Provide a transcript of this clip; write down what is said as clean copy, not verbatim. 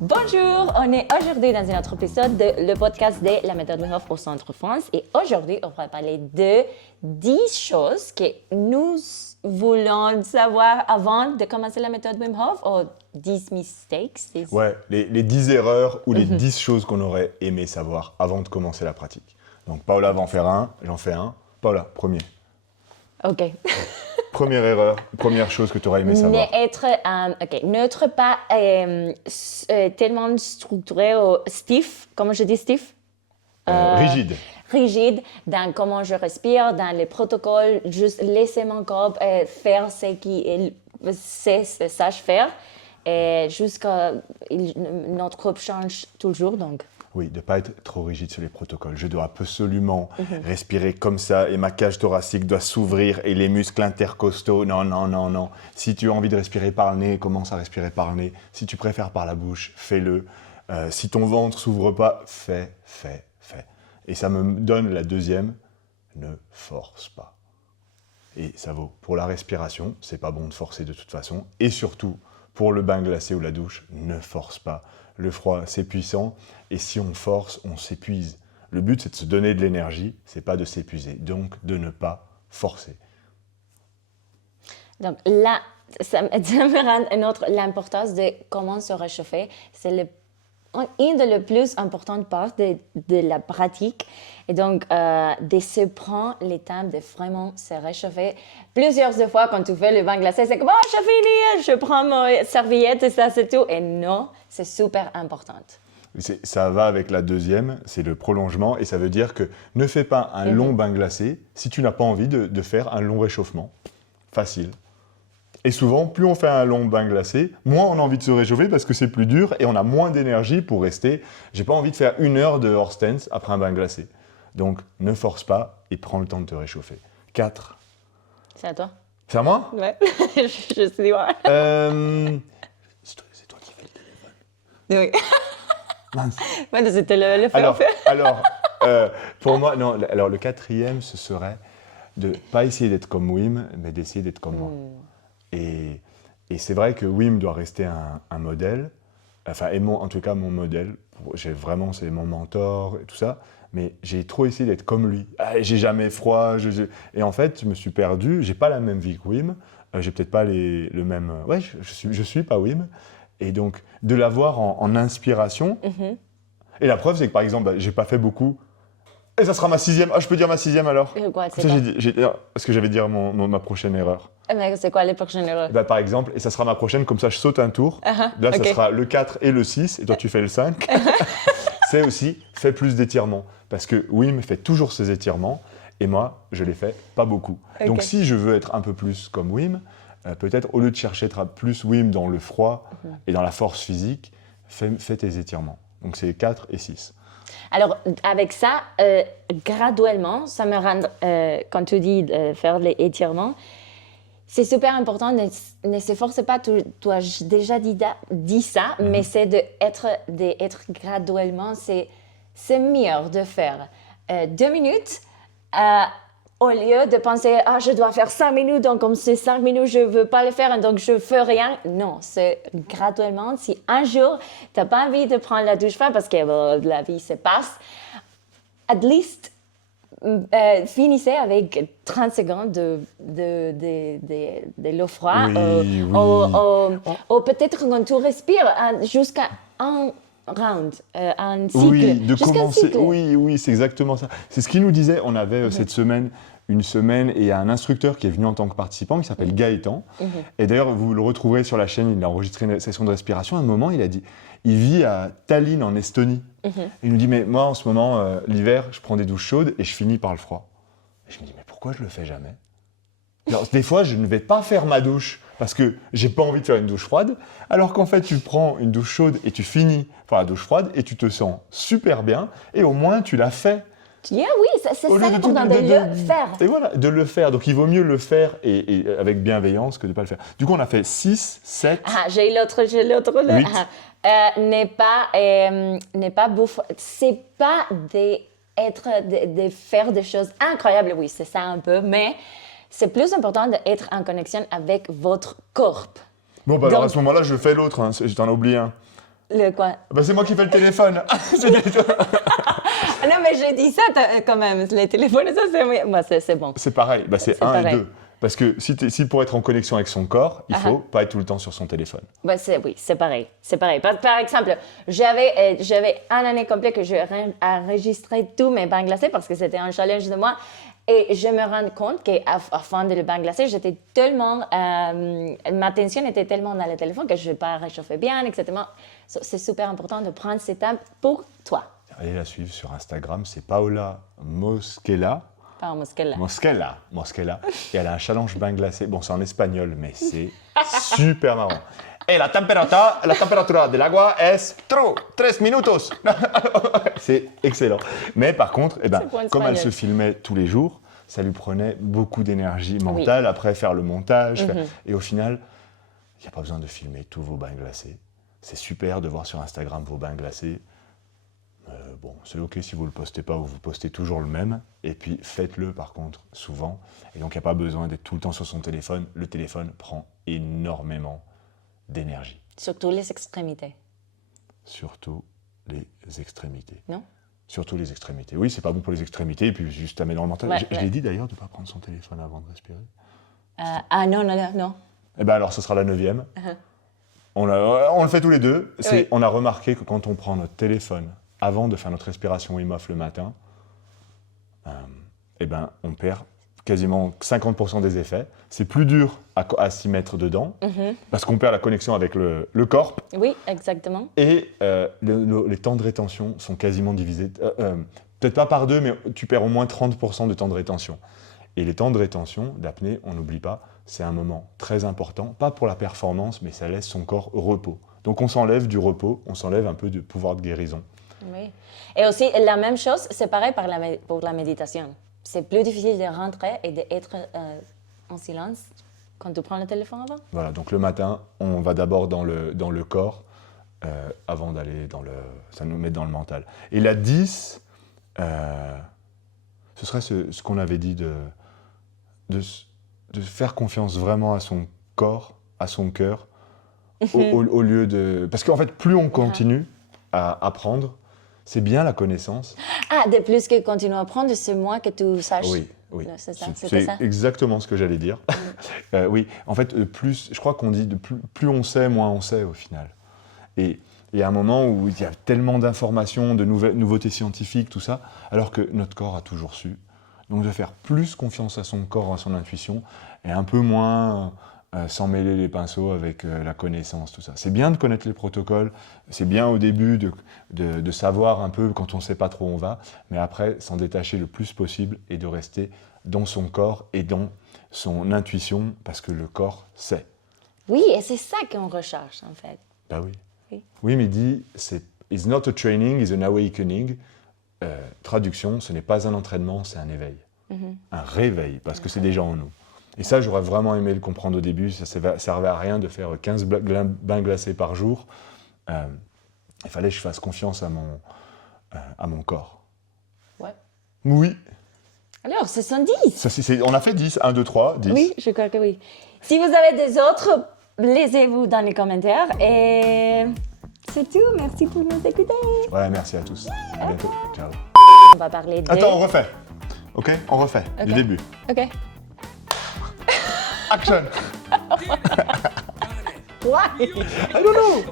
Bonjour, on est aujourd'hui dans un autre épisode de le podcast de la méthode Wim Hof au Centre France et aujourd'hui on va parler de 10 choses que nous voulons savoir avant de commencer la méthode Wim Hof ou 10 mistakes. Ouais, les 10 erreurs ou les 10 choses qu'on aurait aimé savoir avant de commencer la pratique. Donc Paola va en faire un, j'en fais un. Paola, premier. Ok. Première erreur, première chose que tu aurais aimé savoir. N'être pas tellement structuré ou stiff, comment je dis stiff? Rigide. Rigide dans comment je respire, dans les protocoles, juste laisser mon corps faire ce qu'il sache faire jusqu'à notre corps change toujours donc. Oui, de ne pas être trop rigide sur les protocoles. Je dois absolument respirer comme ça et ma cage thoracique doit s'ouvrir et les muscles intercostaux. Non, non, non, non. Si tu as envie de respirer par le nez, commence à respirer par le nez. Si tu préfères par la bouche, fais-le. Si ton ventre s'ouvre pas, fais. Et ça me donne la deuxième, ne force pas. Et ça vaut pour la respiration, c'est pas bon de forcer de toute façon. Et surtout, pour le bain glacé ou la douche, ne force pas. Le froid, c'est puissant. Et si on force, on s'épuise. Le but, c'est de se donner de l'énergie, c'est pas de s'épuiser. Donc, de ne pas forcer. Donc là, ça me rend l'importance de comment se réchauffer. C'est une des plus importantes parts de la pratique. Et donc, de se prendre le temps de vraiment se réchauffer. Plusieurs fois, quand tu fais le bain glacé, c'est comme « Oh, j'ai fini, je prends ma serviette et ça, c'est tout. » Et non, c'est super important. Ça va avec la deuxième, c'est le prolongement. Et ça veut dire que ne fais pas un long bain glacé si tu n'as pas envie de faire un long réchauffement. Facile. Et souvent, plus on fait un long bain glacé, moins on a envie de se réchauffer parce que c'est plus dur et on a moins d'énergie pour rester. J'ai pas envie de faire 1 heure de horse stance après un bain glacé. Donc, ne force pas et prends le temps de te réchauffer. 4. C'est à toi. C'est à moi? Ouais, je suis ouais. C'est toi qui fais le téléphone. Oui. Mince. Ouais, c'était le faire. Alors, pour moi, non. Alors, le 4e, ce serait de pas essayer d'être comme Wim, mais d'essayer d'être comme moi. Et c'est vrai que Wim doit rester un modèle, enfin, en tout cas mon modèle. C'est mon mentor et tout ça, mais j'ai trop essayé d'être comme lui. Ah, j'ai jamais froid. Et en fait, je me suis perdu. J'ai pas la même vie que Wim. J'ai peut-être pas le même. Ouais, je suis pas Wim. Et donc, de l'avoir en inspiration. Et la preuve, c'est que par exemple, j'ai pas fait beaucoup. Et ça sera ma 6e. Ah, je peux dire ma 6e alors? Quoi, c'est Parce que j'allais dire ma prochaine erreur. Mais c'est quoi les prochaines erreurs? Par exemple, et ça sera ma prochaine, comme ça je saute un tour. Là, ça sera le 4 et le 6, et toi tu fais le 5. C'est aussi, fais plus d'étirements. Parce que Wim fait toujours ses étirements, et moi, je les fais pas beaucoup. Donc si je veux être un peu plus comme Wim, peut-être au lieu de chercher être plus Wim dans le froid et dans la force physique, fais tes étirements. Donc c'est 4 et 6. Alors, avec ça, graduellement, ça me rend, quand tu dis faire les étirements, c'est super important, ne s'efforce pas, tu as déjà dit ça, mais c'est d'être graduellement, c'est mieux de faire 2 minutes au lieu de penser « Ah, je dois faire 5 minutes, donc comme c'est 5 minutes, je ne veux pas le faire, donc je ne fais rien. » Non, c'est graduellement. Si un jour, tu n'as pas envie de prendre la douche froide parce que la vie se passe, at least, finissez avec 30 secondes de l'eau froide. Ou peut-être quand tu respires jusqu'à un round, un cycle. Oui, de commencer. Cycle. Oui, c'est exactement ça. C'est ce qu'il nous disait. On avait cette semaine, une semaine, et il y a un instructeur qui est venu en tant que participant qui s'appelle Gaëtan. Et d'ailleurs, vous le retrouverez sur la chaîne. Il a enregistré une session de respiration. À un moment, il a dit, il vit à Tallinn en Estonie. Il nous dit, mais moi, en ce moment, l'hiver, je prends des douches chaudes et je finis par le froid. Et je me dis, mais pourquoi je le fais jamais? Alors, des fois, je ne vais pas faire ma douche parce que j'ai pas envie de faire une douche froide, alors qu'en fait, tu prends une douche chaude et tu finis par la douche froide et tu te sens super bien et au moins, tu l'as fait. Tu dis, ah oui, c'est ça l'important, de le faire. Et voilà, de le faire. Donc, il vaut mieux le faire et avec bienveillance que de ne pas le faire. Du coup, on a fait 6, 7... Ah, j'ai l'autre. 8. N'est pas bouffer. C'est pas de faire des choses incroyables, oui, c'est ça un peu, mais c'est plus important d'être en connexion avec votre corps. Bon, bah alors à ce moment-là, je fais l'autre. Hein. Je t'en ai oublié un. Le quoi? Bah, c'est moi qui fais le téléphone. Ah non, mais je dis ça quand même. Les téléphones, ça, c'est bon. C'est pareil, bah, c'est 1 et pareil. 2. Parce que si pour être en connexion avec son corps, il faut pas être tout le temps sur son téléphone. Bah, oui, c'est pareil. C'est pareil. Par exemple, j'avais une année complète que je enregistrais tous mes bains glacés parce que c'était un challenge de moi. Et je me rends compte qu'à la fin de le bain glacé, j'étais tellement... ma attention était tellement dans le téléphone que je ne vais pas réchauffer bien, etc. C'est super important de prendre ces temps pour toi. Allez la suivre sur Instagram, c'est Paola Moschella. Pas en Moscella. Moschella. Et elle a un challenge bain glacé. Bon, c'est en espagnol, mais c'est super marrant. Et la temperatura del agua es 3 minutos. C'est excellent. Mais par contre, comme elle se filmait tous les jours, ça lui prenait beaucoup d'énergie mentale après faire le montage. Et au final, il n'y a pas besoin de filmer tous vos bains glacés. C'est super de voir sur Instagram vos bains glacés. Bon, c'est ok si vous ne le postez pas ou vous postez toujours le même. Et puis faites-le par contre souvent. Et donc il n'y a pas besoin d'être tout le temps sur son téléphone. Le téléphone prend énormément d'énergie. Surtout les extrémités. Surtout les extrémités. Non? Surtout les extrémités. Oui, c'est pas bon pour les extrémités. Et puis juste à mettre dans le mental. Je l'ai dit d'ailleurs de ne pas prendre son téléphone avant de respirer. Non. Eh bien alors ce sera la 9e. On le fait tous les deux. On a remarqué que quand on prend notre téléphone avant de faire notre respiration Wim Hof le matin, on perd quasiment 50% des effets. C'est plus dur à s'y mettre dedans, parce qu'on perd la connexion avec le corps. Oui, exactement. Et les temps de rétention sont quasiment divisés, peut-être pas par 2, mais tu perds au moins 30% de temps de rétention. Et les temps de rétention d'apnée, on n'oublie pas, c'est un moment très important, pas pour la performance, mais ça laisse son corps au repos. Donc on s'enlève du repos, on s'enlève un peu du pouvoir de guérison. Oui. Et aussi, la même chose, c'est pareil pour la méditation. C'est plus difficile de rentrer et d'être en silence quand tu prends le téléphone avant. Voilà, donc le matin, on va d'abord dans le corps avant d'aller ça nous met dans le mental. Et la 10, ce serait ce qu'on avait dit de faire confiance vraiment à son corps, à son cœur, au lieu de... Parce qu'en fait, plus on continue à apprendre, c'est bien la connaissance. Ah, de plus que continuer à apprendre, c'est moins que tu saches. Oui. C'est ça, c'est exactement ce que j'allais dire. Oui, en fait, je crois qu'on dit plus on sait, moins on sait au final. Et il y a un moment où il y a tellement d'informations, de nouveautés scientifiques, tout ça, alors que notre corps a toujours su. Donc de faire plus confiance à son corps, à son intuition, et un peu moins s'en mêler les pinceaux avec la connaissance, tout ça. C'est bien de connaître les protocoles, c'est bien au début de savoir un peu quand on ne sait pas trop où on va, mais après s'en détacher le plus possible et de rester dans son corps et dans son intuition, parce que le corps sait. Oui, et c'est ça qu'on recherche en fait. Ben oui. Oui, mais il dit, it's not a training, it's an awakening. Traduction, ce n'est pas un entraînement, c'est un éveil. Un réveil, parce que c'est déjà en nous. Et ça, j'aurais vraiment aimé le comprendre au début. Ça ne servait à rien de faire 15 bains glacés par jour. Il fallait que je fasse confiance à mon corps. Ouais. Oui. Alors, ce sont 10. On a fait 10. 1, 2, 3, 10. Oui, je crois que oui. Si vous avez des autres, laissez-vous dans les commentaires. Et c'est tout. Merci pour nous écouter. Ouais, merci à tous. À bientôt. Ciao. On va parler de... Attends, on refait. OK, on refait. Du début. OK. Action. Why? I don't know.